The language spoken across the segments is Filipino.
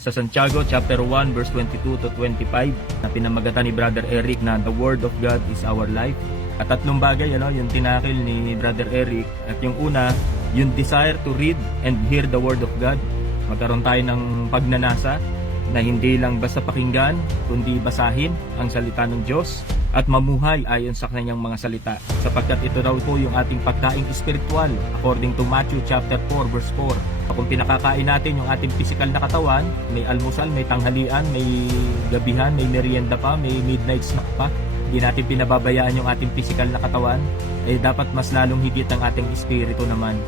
Sa Santiago chapter 1 verse 22 to 25 na pinamagatan ni Brother Eric na the Word of God is our life. At tatlong bagay yung tinakil ni Brother Eric. At yung una, yung desire to read and hear the Word of God. Magkaroon tayo ng pagnanasa na hindi lang basta pakinggan, kundi basahin ang salita ng Diyos at mamuhay ayon sa kanyang mga salita, sapagkat ito raw po yung ating pagkaing espiritual according to Matthew chapter 4 verse 4. Kung pinakakain natin yung ating physical na katawan, may almusal, may tanghalian, may gabihan, may merienda pa, may midnight snack pa, hindi natin pinababayaan yung ating physical na katawan, dapat mas lalong higit ang ating espiritu naman.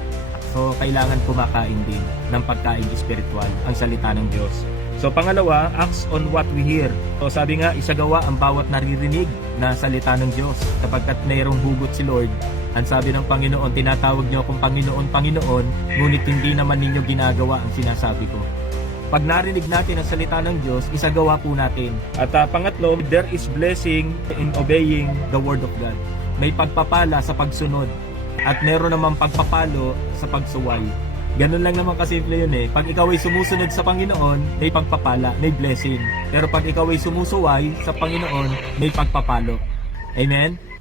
So kailangan kumakain din ng pagkain espiritual, ang salita ng Diyos. So pangalawa, acts on what we hear. So sabi nga, isagawa ang bawat naririnig na salita ng Diyos, sapagkat mayroong hugot si Lord. Ang sabi ng Panginoon, tinatawag niyo akong Panginoon, Panginoon, ngunit hindi naman ninyo ginagawa ang sinasabi ko. Pag narinig natin ang salita ng Diyos, isagawa po natin. At pangatlo, there is blessing in obeying the Word of God. May pagpapala sa pagsunod at meron namang pagpapalo sa pagsuway. Ganun lang naman kasimple yun Pag ikaw ay sumusunod sa Panginoon, may pagpapala, may blessing. Pero pag ikaw ay sumusuway sa Panginoon, may pagpapalo. Amen?